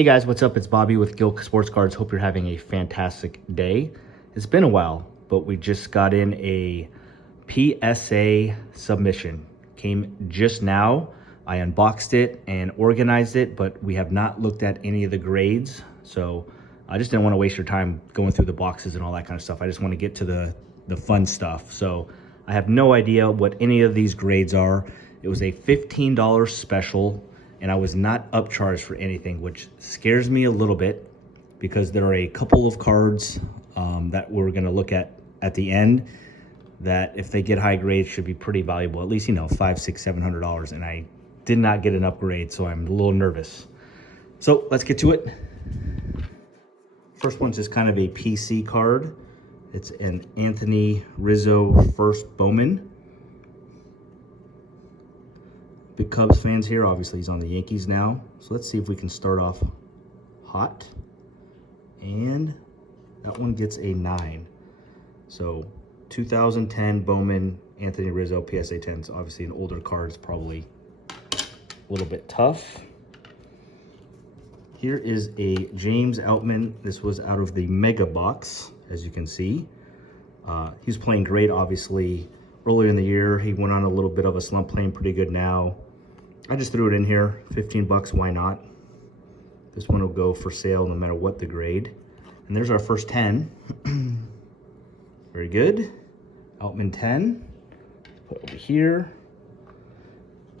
Hey guys, what's up? It's Bobby with Gilk Sports Cards. Hope you're having a fantastic day. It's been a while, but we just got in a PSA submission. Came just now. I unboxed it and organized it, but we have not looked at any of the grades. So I just didn't want to waste your time going through the boxes and all that kind of stuff. I just want to get to the fun stuff. So I have no idea what any of these grades are. It was a $15 special, and I was not upcharged for anything, which scares me a little bit because there are a couple of cards that we're gonna look at the end that if they get high grades should be pretty valuable, at least, you know, $500, $600, $700. And I did not get an upgrade, so I'm a little nervous. So let's get to it. First one's just kind of a PC card. It's an Anthony Rizzo first Bowman. Big Cubs fans here. Obviously he's on the Yankees now. So let's see if we can start off hot. And that one gets a 9. So 2010 Bowman Anthony Rizzo PSA 10s. Obviously an older card is probably a little bit tough. Here is a James Outman. This was out of the Mega Box, as you can see. He's playing great, obviously. Earlier in the year, he went on a little bit of a slump, playing pretty good now. I just threw it in here, 15 bucks, why not? This one will go for sale no matter what the grade. And there's our first 10. Very good. Outman 10. Put over here.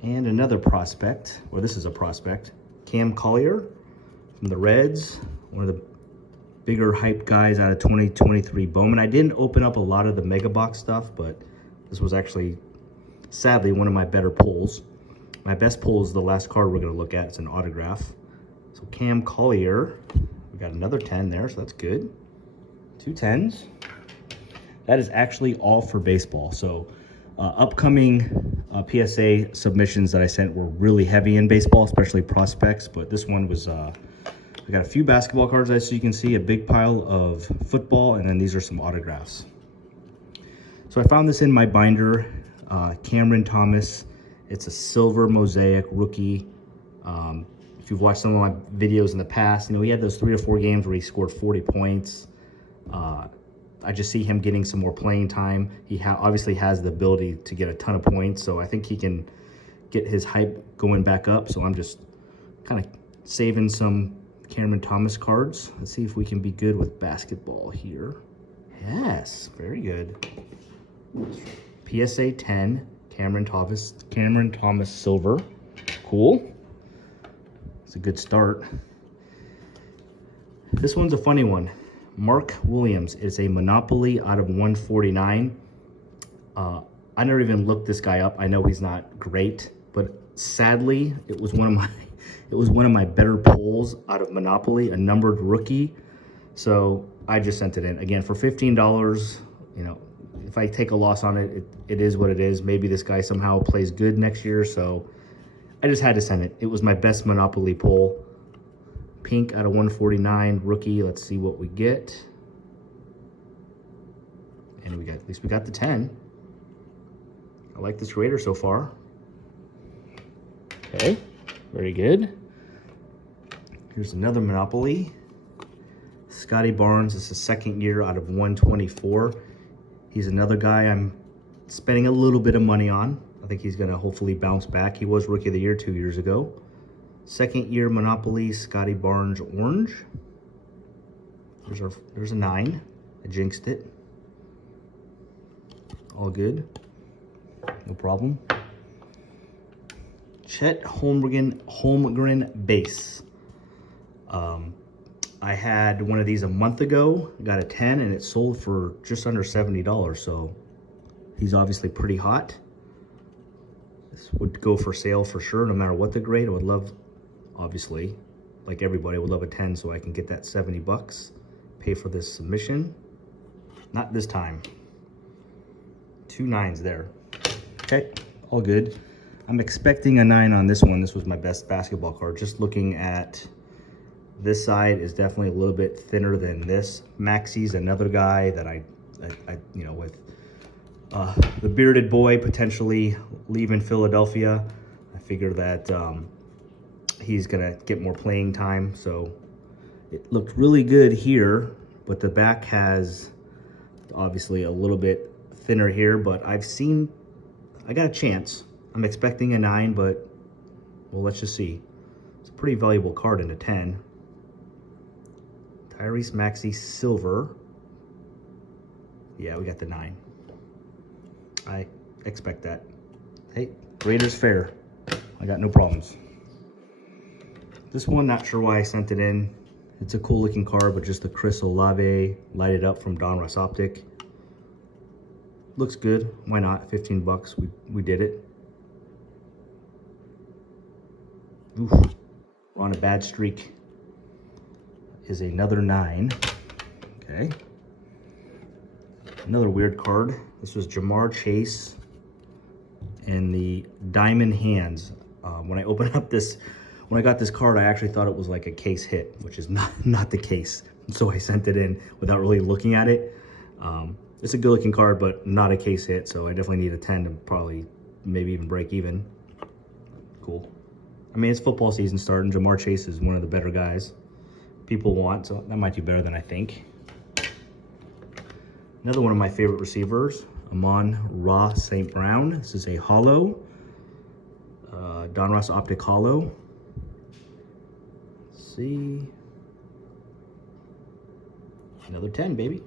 And another prospect, well, this is a prospect. Cam Collier from the Reds, one of the bigger hype guys out of 2023 Bowman. I didn't open up a lot of the Mega Box stuff, but this was actually, sadly, one of my better pulls. My best pull is the last card we're going to look at. It's an autograph. So Cam Collier, we got another 10 there, so that's good. 2 10s. That is actually all for baseball. So upcoming PSA submissions that I sent were really heavy in baseball, especially prospects. But this one was, I got a few basketball cards, as you can see, a big pile of football, and then these are some autographs. So I found this in my binder, Cameron Thomas. It's a silver mosaic rookie. If you've watched some of my videos in the past, you know, he had those 3 or 4 games where he scored 40 points. I just see him getting some more playing time. He obviously has the ability to get a ton of points, so I think he can get his hype going back up. So I'm just kind of saving some Cameron Thomas cards. Let's see if we can be good with basketball here. Yes, very good. PSA 10, Cameron Thomas silver. Cool. It's a good start. This one's a funny one. Mark Williams is a Monopoly out of 149. I never even looked this guy up. I know he's not great, but sadly, it was one of my better pulls out of Monopoly, a numbered rookie. So I just sent it in. Again, for $15, you know, if I take a loss on it, it is what it is. Maybe this guy somehow plays good next year, so I just had to send it. It was my best Monopoly pull. Pink out of 149, rookie. Let's see what we get. And we got, at least we got the 10. I like this Raider so far. Okay, very good. Here's another Monopoly. Scotty Barnes, this is second year out of 124. He's another guy I'm spending a little bit of money on. I think he's going to hopefully bounce back. He was Rookie of the Year 2 years ago. Second year Monopoly, Scotty Barnes orange. There's a 9. I jinxed it. All good. No problem. Chet Holmgren base. I had one of these a month ago, got a 10, and it sold for just under $70, so he's obviously pretty hot. This would go for sale for sure, no matter what the grade. I would love, obviously, like everybody, I would love a 10 so I can get that 70 bucks, pay for this submission. Not this time. 2 9s there. Okay, all good. I'm expecting a 9 on this one. This was my best basketball card. Just looking at this side is definitely a little bit thinner than this. Maxey's another guy that I you know, with the bearded boy potentially leaving Philadelphia, I figure that he's gonna get more playing time. So it looked really good here, but the back has obviously a little bit thinner here, but I got a chance. I'm expecting a 9, but well, let's just see. It's a pretty valuable card in a 10. Tyrese Maxey Silver. Yeah, we got the 9. I expect that. Hey, Raiders fair. I got no problems. This one, not sure why I sent it in. It's a cool looking card, but just the Chris Olave lighted up from Donruss Optic. Looks good. Why not? 15 bucks. We did it. Oof. We're on a bad streak. Is another 9. Okay. Another weird card. This was Jamar Chase and the Diamond Hands. When I opened up this, when I got this card, I actually thought it was like a case hit, which is not the case. So I sent it in without really looking at it. It's a good looking card, but not a case hit. So I definitely need a 10 to probably maybe even break even. Cool. I mean, it's football season starting. Jamar Chase is one of the better guys people want, so that might do better than I think. Another one of my favorite receivers, Amon-Ra St. Brown. This is a hollow, Donruss Optic hollow. Let's see. Another 10, baby.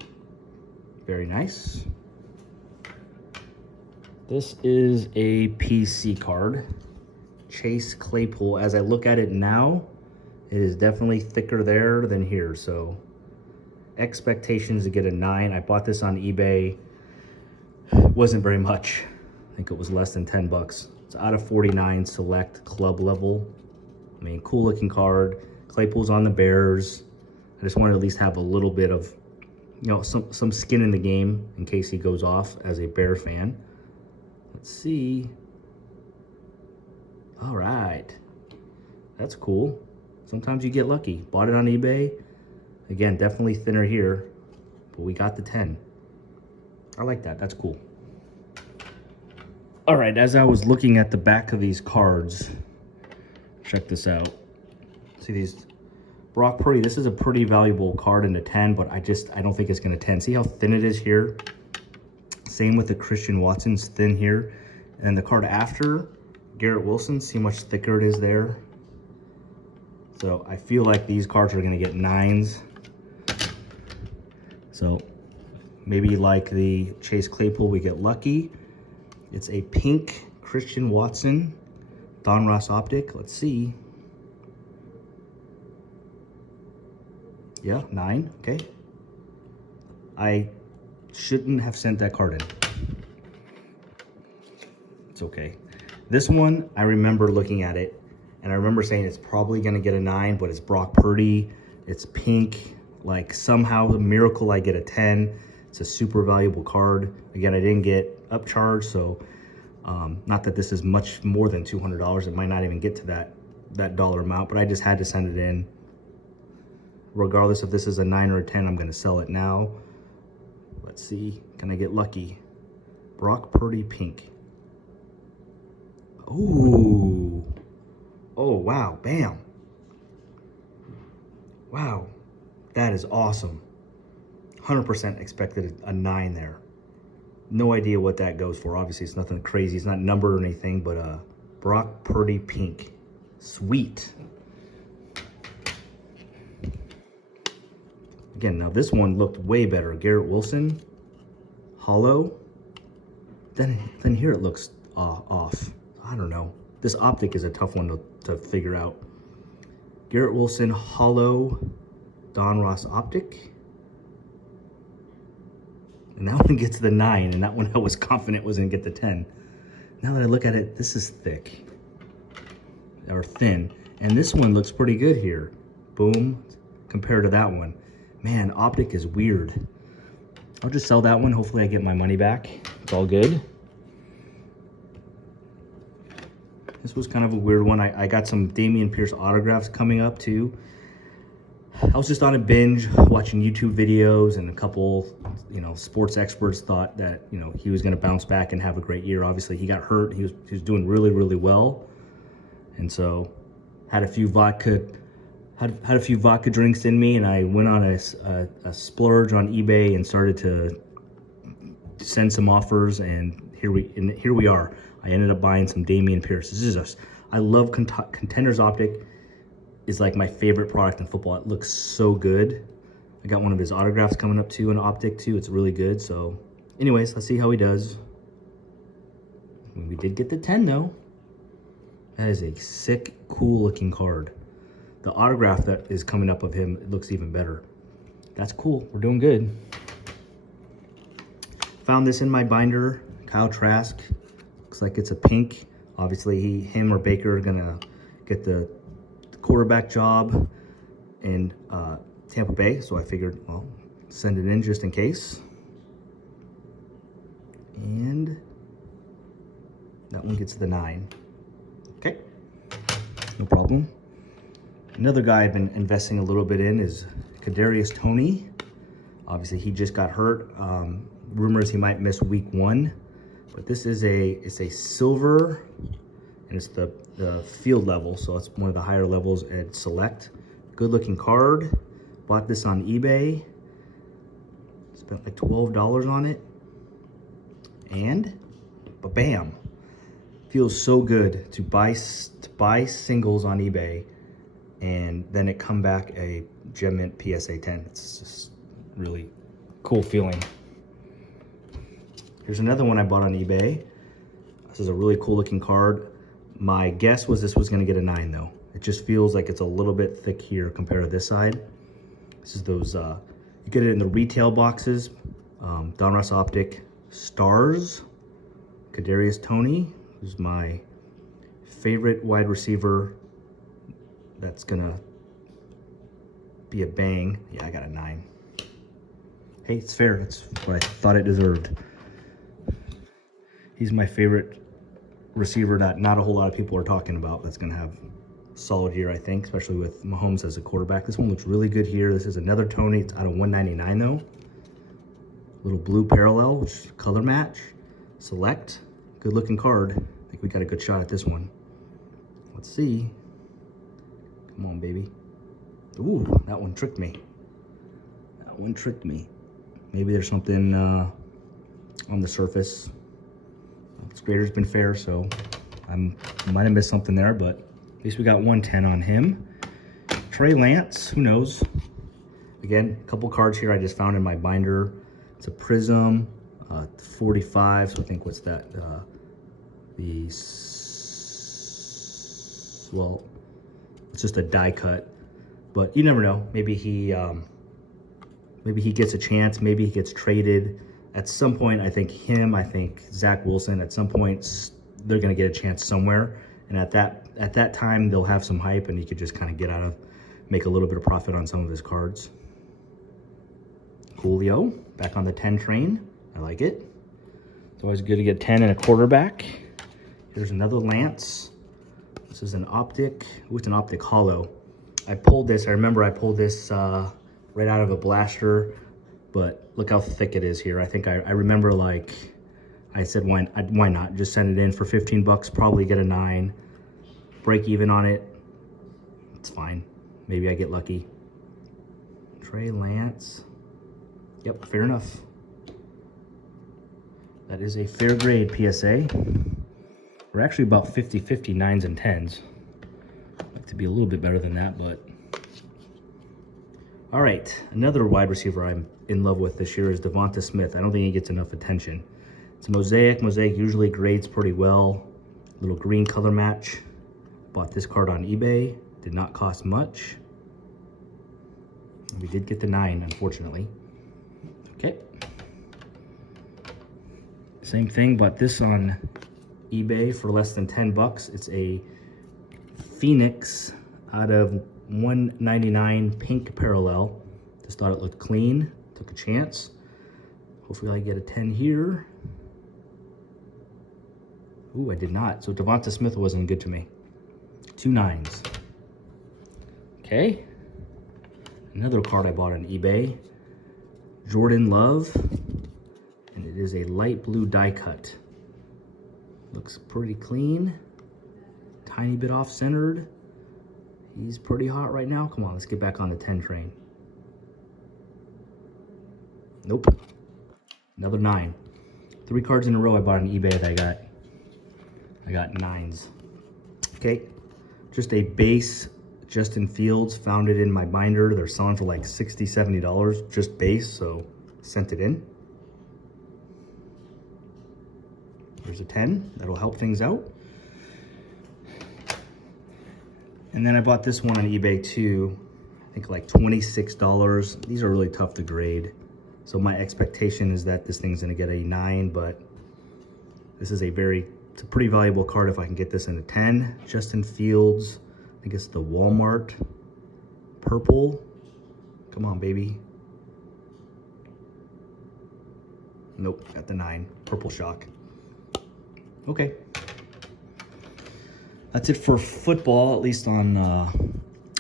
Very nice. This is a PC card. Chase Claypool. As I look at it now, it is definitely thicker there than here. So expectations to get a 9. I bought this on eBay. Wasn't very much. I think it was less than 10 bucks. It's out of 49 select club level. I mean, cool looking card. Claypool's on the Bears. I just wanted to at least have a little bit of, you know, some skin in the game in case he goes off as a Bear fan. Let's see. All right. That's cool. Sometimes you get lucky. Bought it on eBay. Again, definitely thinner here, but we got the 10. I like that. That's cool. All right, as I was looking at the back of these cards, check this out. See these? Brock Purdy. This is a pretty valuable card in the 10, but I don't think it's going to 10. See how thin it is here? Same with the Christian Watson's thin here. And the card after, Garrett Wilson, see how much thicker it is there? So I feel like these cards are going to get 9s. So maybe like the Chase Claypool, we get lucky. It's a pink Christian Watson, Donruss Optic. Let's see. Yeah, 9. Okay. I shouldn't have sent that card in. It's okay. This one, I remember looking at it, and I remember saying it's probably going to get a 9, but it's Brock Purdy. It's pink. Like, somehow, a miracle, I get a 10. It's a super valuable card. Again, I didn't get upcharged, so not that this is much more than $200. It might not even get to that dollar amount, but I just had to send it in. Regardless if this is a 9 or a 10, I'm going to sell it now. Let's see. Can I get lucky? Brock Purdy pink. Ooh. Oh, wow. Bam. Wow. That is awesome. 100% expected a 9 there. No idea what that goes for. Obviously, it's nothing crazy. It's not numbered or anything, but Brock Purdy pink. Sweet. Again, now this one looked way better. Garrett Wilson, hollow. Then here it looks off. I don't know. This optic is a tough one to figure out. Garrett Wilson, hollow, Donruss Optic. And that one gets the 9, and that one I was confident was going to get the 10. Now that I look at it, this is thick. Or thin. And this one looks pretty good here. Boom. Compared to that one. Man, optic is weird. I'll just sell that one. Hopefully I get my money back. It's all good. This was kind of a weird one. I got some Dameon Pierce autographs coming up too. I was just on a binge watching YouTube videos, and a couple, sports experts thought that, he was going to bounce back and have a great year. Obviously, he got hurt. He was doing really, really well. And so had a few vodka drinks in me, and I went on a splurge on eBay and started to send some offers, and here we are. I ended up buying some Damian Pierce. I love Contenders Optic. Is like my favorite product in football. It looks so good. I got one of his autographs coming up too, an Optic too. It's really good. So anyways, let's see how he does. We did get the 10 though. That is a sick, cool looking card. The autograph that is coming up of him, it looks even better. That's cool. We're doing good. Found this in my binder. Kyle Trask. Looks like it's a pink. Obviously, him or Baker are gonna get the quarterback job in Tampa Bay. So I figured, well, send it in just in case. And that one gets the 9. Okay, no problem. Another guy I've been investing a little bit in is Kadarius Toney. Obviously, he just got hurt. Rumors he might miss week 1, but this is it's a silver, and it's the field level, so it's one of the higher levels at Select. Good looking card. Bought this on eBay. Spent like $12 on it, and bam! Feels so good to buy singles on eBay, and then it come back a Gem Mint PSA 10. It's just really cool feeling. Here's another one I bought on eBay. This is a really cool looking card. My guess was this was gonna get a 9 though. It just feels like it's a little bit thick here compared to this side. This is those, you get it in the retail boxes. Donruss Optic Stars. Kadarius Toney, who's my favorite wide receiver. That's gonna be a bang. Yeah, I got a 9. Hey, it's fair. It's what I thought it deserved. He's my favorite receiver that not a whole lot of people are talking about. That's gonna have a solid year, I think, especially with Mahomes as a quarterback. This one looks really good here. This is another Toney. It's out of 199 though. Little blue parallel, which is color match. Select. Good looking card. I think we got a good shot at this one. Let's see. Come on, baby. Ooh, that one tricked me. That one tricked me. Maybe there's something on the surface. This grader's been fair, so I might have missed something there, but at least we got 110 on him. Trey Lance, who knows? Again, a couple cards here I just found in my binder. It's a Prism, 45, so I think what's that? Well, it's just a die cut, but you never know. Maybe he gets a chance. Maybe he gets traded. At some point, I think Zach Wilson, at some point, they're going to get a chance somewhere. And at that time, they'll have some hype, and he could just kind of make a little bit of profit on some of his cards. Julio, back on the 10 train. I like it. It's always good to get 10 and a quarterback. Here's another Lance. This is an Optic. Ooh, it's an Optic Hollow. I remember I pulled this right out of a blaster. But look how thick it is here. I think I remember, like I said, why not? Just send it in for 15 bucks, probably get a 9. Break even on it. It's fine. Maybe I get lucky. Trey Lance. Yep, fair enough. That is a fair grade PSA. We're actually about 50-50 9s and 10s. I'd like to be a little bit better than that, but... All right, another wide receiver I'm in love with this year is Devonta Smith. I don't think he gets enough attention. It's a Mosaic. Mosaic usually grades pretty well. Little green color match. Bought this card on eBay. Did not cost much. We did get the 9, unfortunately. Okay. Same thing, bought this on eBay for less than 10 bucks. It's a Phoenix out of 199 pink parallel. Just thought it looked clean. Took a chance. Hopefully I get a 10 here. Ooh, I did not. So Devonta Smith wasn't good to me. 2 9s. Okay. Another card I bought on eBay. Jordan Love. And it is a light blue die cut. Looks pretty clean. Tiny bit off-centered. He's pretty hot right now. Come on, let's get back on the 10 train. Nope. Another 9. 3 cards in a row I bought on eBay that I got 9s. Okay, just a base Justin Fields, found it in my binder. They're selling for like $60, $70, just base, so sent it in. There's a 10, that'll help things out. And then I bought this one on eBay too, I think like $26. These are really tough to grade. So my expectation is that this thing's gonna get a 9, but this is it's a pretty valuable card if I can get this in a 10. Justin Fields, I think it's the Walmart purple. Come on, baby. Nope, got the 9, purple shock. Okay. That's it for football, at least on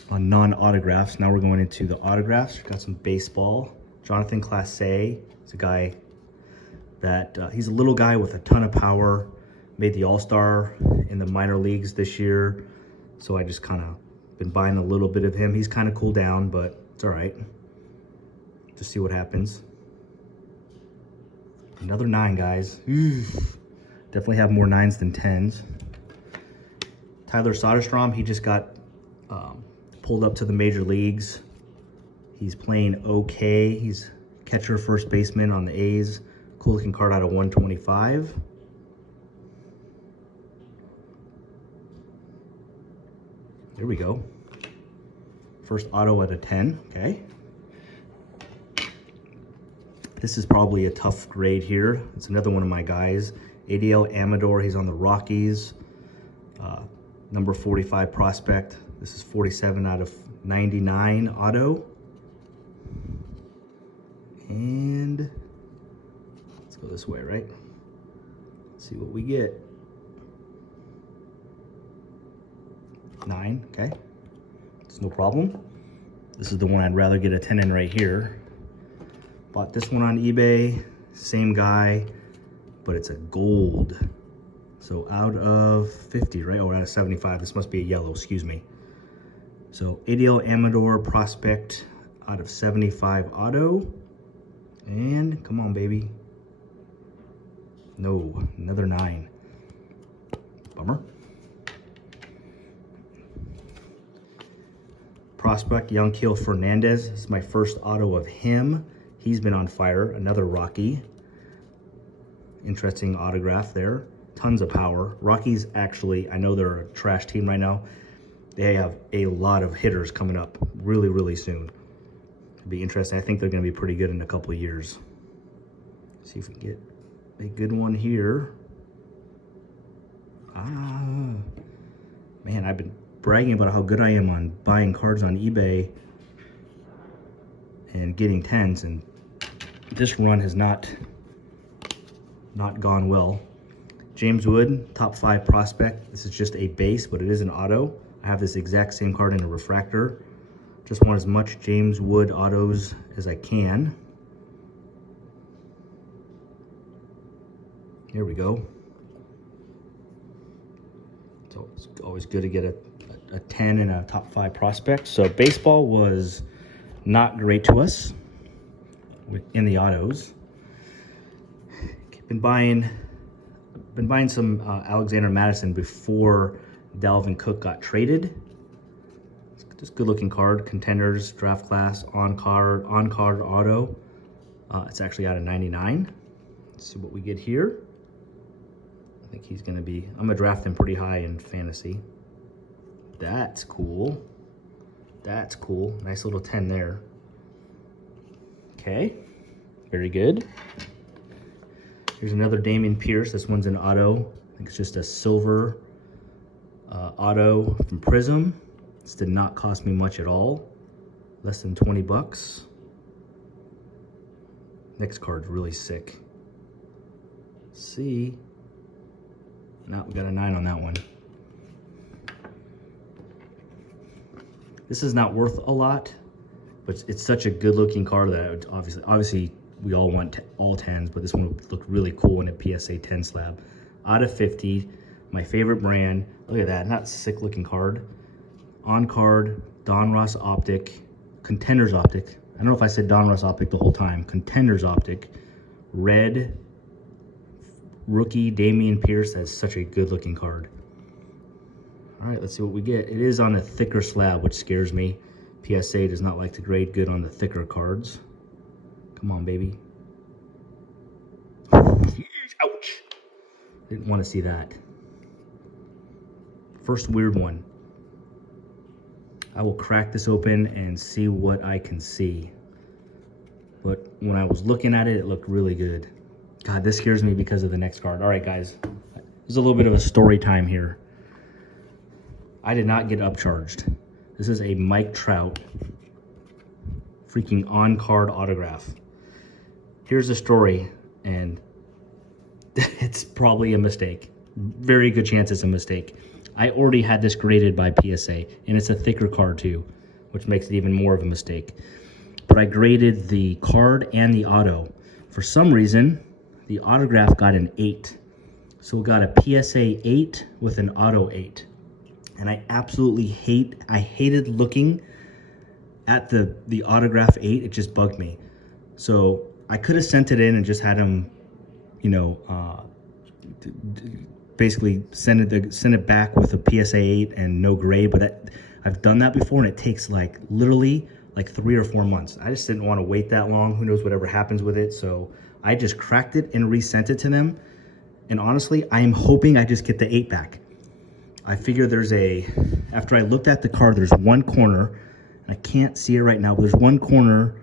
non-autographs. Now we're going into the autographs. We've got some baseball. Jonathan Clase is a guy that, he's a little guy with a ton of power. Made the All-Star in the minor leagues this year. So I just kind of been buying a little bit of him. He's kind of cooled down, but it's all right. Just see what happens. Another 9, guys. Definitely have more 9s than 10s. Tyler Soderstrom, he just got pulled up to the major leagues. He's playing okay. He's catcher, first baseman on the A's. Cool looking card out of 125. There we go. First auto at a 10, okay. This is probably a tough grade here. It's another one of my guys. ADL Amador, he's on the Rockies. Number 45 prospect. This is 47 out of 99 auto. And let's go this way, right? Let's see what we get. 9, okay. It's no problem. This is the one I'd rather get a 10 in right here. Bought this one on eBay, same guy, but it's a gold. So out of 50, right? Or out of 75, this must be a yellow, excuse me. So ADL Amador prospect out of 75 auto. And come on, baby. No, another 9. Bummer. Prospect Yanquiel Fernandez. This is my first auto of him. He's been on fire. Another Rocky. Interesting autograph there. Tons of power. Rockies, actually, I know they're a trash team right now. They have a lot of hitters coming up really, really soon. It'll be interesting. I think they're going to be pretty good in a couple of years. See if we can get a good one here. Man, I've been bragging about how good I am on buying cards on eBay and getting 10s, and this run has not gone well. James Wood, top 5 prospect. This is just a base, but it is an auto. I have this exact same card in a refractor. Just want as much James Wood autos as I can. Here we go. So it's always good to get a 10 and a top 5 prospect. So baseball was not great to us in the autos. Been buying some Alexander Madison before Dalvin Cook got traded. It's just good looking card. Contenders, draft class, on card auto. It's actually out of 99. Let's see what we get here. I think he's gonna be, I'm gonna draft him pretty high in fantasy. That's cool. That's cool. Nice little 10 there. Okay, very good. Here's another Dameon Pierce. This one's an auto. I think it's just a silver auto from Prism. This did not cost me much at all. Less than 20 bucks. Next card's really sick. See? No, we got a 9 on that one. This is not worth a lot, but it's such a good looking card that obviously we all want all 10s, but this one would look really cool in a PSA 10 slab. Out of 50, my favorite brand. Look at that, not sick looking card. On card, Donruss Optic, Contenders Optic. I don't know if I said Donruss Optic the whole time. Contenders Optic, red, rookie Damian Pierce. That's such a good looking card. All right, let's see what we get. It is on a thicker slab, which scares me. PSA does not like to grade good on the thicker cards. Come on, baby. Ouch. Didn't want to see that. First weird one. I will crack this open and see what I can see. But when I was looking at it, it looked really good. God, this scares me because of the next card. All right, guys. There's a little bit of a story time here. I did not get upcharged. This is a Mike Trout freaking on-card autograph. Here's the story, and it's probably a mistake. Very good chance it's a mistake. I already had this graded by PSA, and it's a thicker card too, which makes it even more of a mistake. But I graded the card and the auto. For some reason, the autograph got an 8. So it got a PSA 8 with an auto 8. And I absolutely hated looking at the autograph 8. It just bugged me. So I could have sent it in and just had him, you know, basically send it back with a PSA 8 and no grade. But I've done that before, and it takes like literally like 3 or 4 months. I just didn't want to wait that long. Who knows whatever happens with it. So I just cracked it and resent it to them. And honestly, I am hoping I just get the 8 back. I figure after I looked at the card, there's one corner, and I can't see it right now, but there's one corner,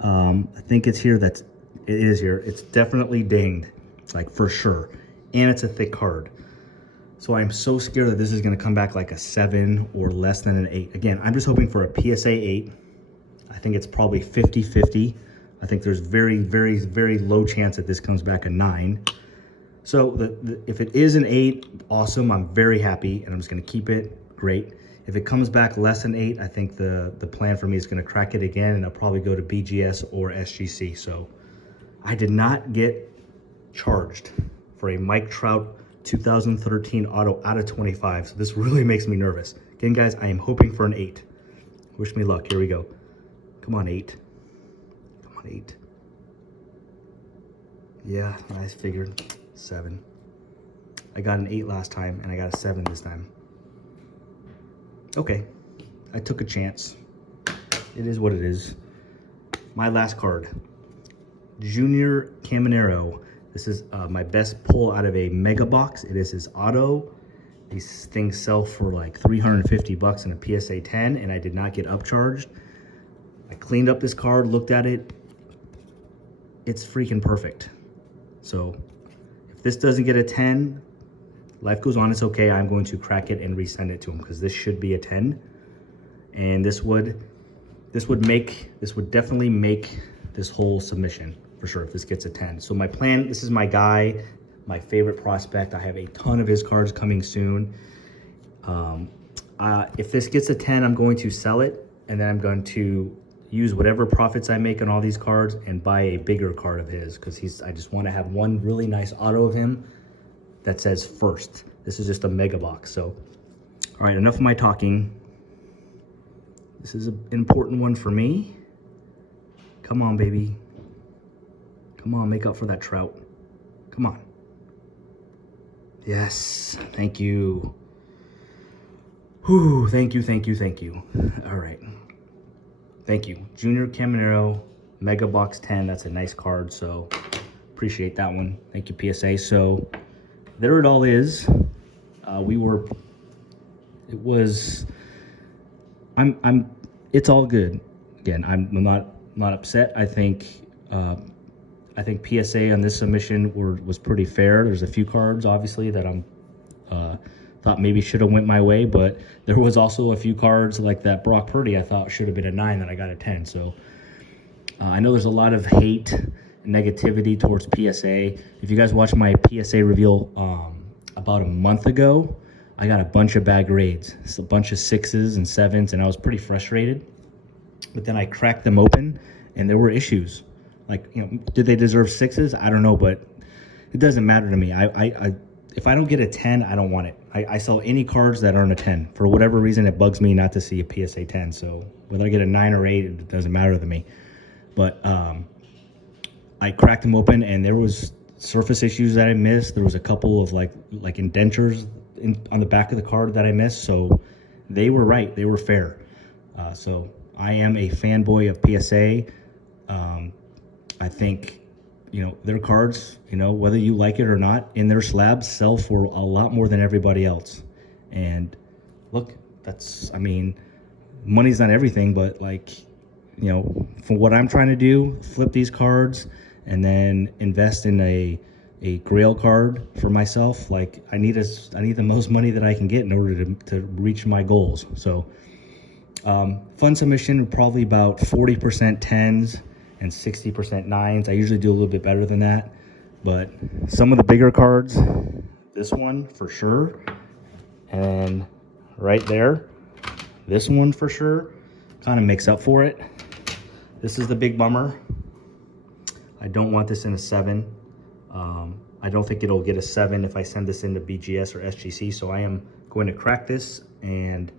I think it's here, it is here. It's definitely dinged, like for sure. And it's a thick card. So I'm so scared that this is gonna come back like a 7 or less than an 8. Again, I'm just hoping for a PSA 8. I think it's probably 50-50. I think there's very, very, very low chance that this comes back a 9. So if it is an 8, awesome, I'm very happy, and I'm just gonna keep it, great. If it comes back less than 8, I think the plan for me is gonna crack it again, and I'll probably go to BGS or SGC. So I did not get charged for a Mike Trout 2013 auto out of 25. So this really makes me nervous. Again, guys, I am hoping for an 8. Wish me luck, here we go. Come on, 8. Come on, 8. Yeah, I figured. 7. I got an 8 last time, and I got a 7 this time. Okay, I took a chance. It is what it is. My last card, Junior Caminero. This is my best pull out of a mega box. It is his auto. These things sell for like 350 bucks in a PSA 10, and I did not get upcharged. I cleaned up this card, looked at it. It's freaking perfect. So if this doesn't get a 10, life goes on, it's okay. I'm going to crack it and resend it to him, because this should be a 10. And this would definitely make this whole submission for sure if this gets a 10. So my plan, this is my guy, my favorite prospect. I have a ton of his cards coming soon. If this gets a 10, I'm going to sell it, and then I'm going to use whatever profits I make on all these cards and buy a bigger card of his, because I just want to have one really nice auto of him that says first. This is just a mega box. So, all right, enough of my talking. This is an important one for me. Come on, baby. Come on, make up for that Trout. Come on. Yes, thank you. Whew, thank you, thank you, thank you. All right. Thank you. Junior Caminero, Mega Box 10. That's a nice card, so appreciate that one. Thank you, PSA. So there it all is. It's all good. Again, I'm not upset. I think PSA on this submission was pretty fair. There's a few cards, obviously, that I'm thought maybe should have went my way, but there was also a few cards like that Brock Purdy I thought should have been a 9 that I got a 10. So I know there's a lot of hate and negativity towards PSA. If you guys watched my PSA reveal about a month ago, I got a bunch of bad grades. It's a bunch of 6s and 7s, and I was pretty frustrated. But then I cracked them open, and there were issues. Like, you know, did they deserve 6s? I don't know, but it doesn't matter to me. if I don't get a 10, I don't want it. I sell any cards that aren't a 10. For whatever reason, it bugs me not to see a PSA 10. So whether I get a 9 or 8, it doesn't matter to me. But I cracked them open, and there was surface issues that I missed. There was a couple of like indentures on the back of the card that I missed. So they were right. They were fair. So I am a fanboy of PSA. I think, you know, their cards, you know, whether you like it or not, in their slabs sell for a lot more than everybody else. And look, that's, I mean, money's not everything, but like, you know, for what I'm trying to do, flip these cards and then invest in a grail card for myself. Like I need the most money that I can get in order to reach my goals. So fun submission, probably about 40% 10s and 60% 9s. I usually do a little bit better than that, but some of the bigger cards, this one for sure, and right there, this one for sure, kind of makes up for it. This is the big bummer. I don't want this in a 7. I don't think it'll get a 7 if I send this into BGS or SGC, so I am going to crack this and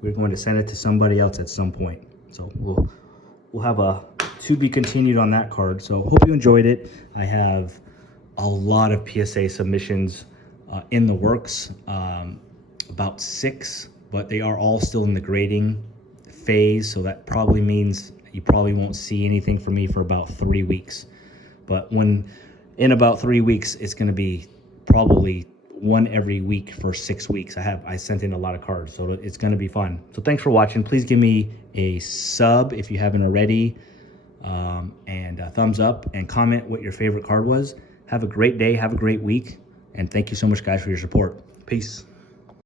we're going to send it to somebody else at some point. So we'll have a to be continued on that card. So hope you enjoyed it. I have a lot of PSA submissions in the works, about 6, but they are all still in the grading phase. So that probably means you probably won't see anything from me for about 3 weeks. But in about 3 weeks, it's going to be probably one every week for 6 weeks. I sent in a lot of cards, so it's going to be fun. So thanks for watching. Please give me a sub if you haven't already, and a thumbs up, and comment what your favorite card was. Have a great day. Have a great week. And thank you so much, guys, for your support. Peace.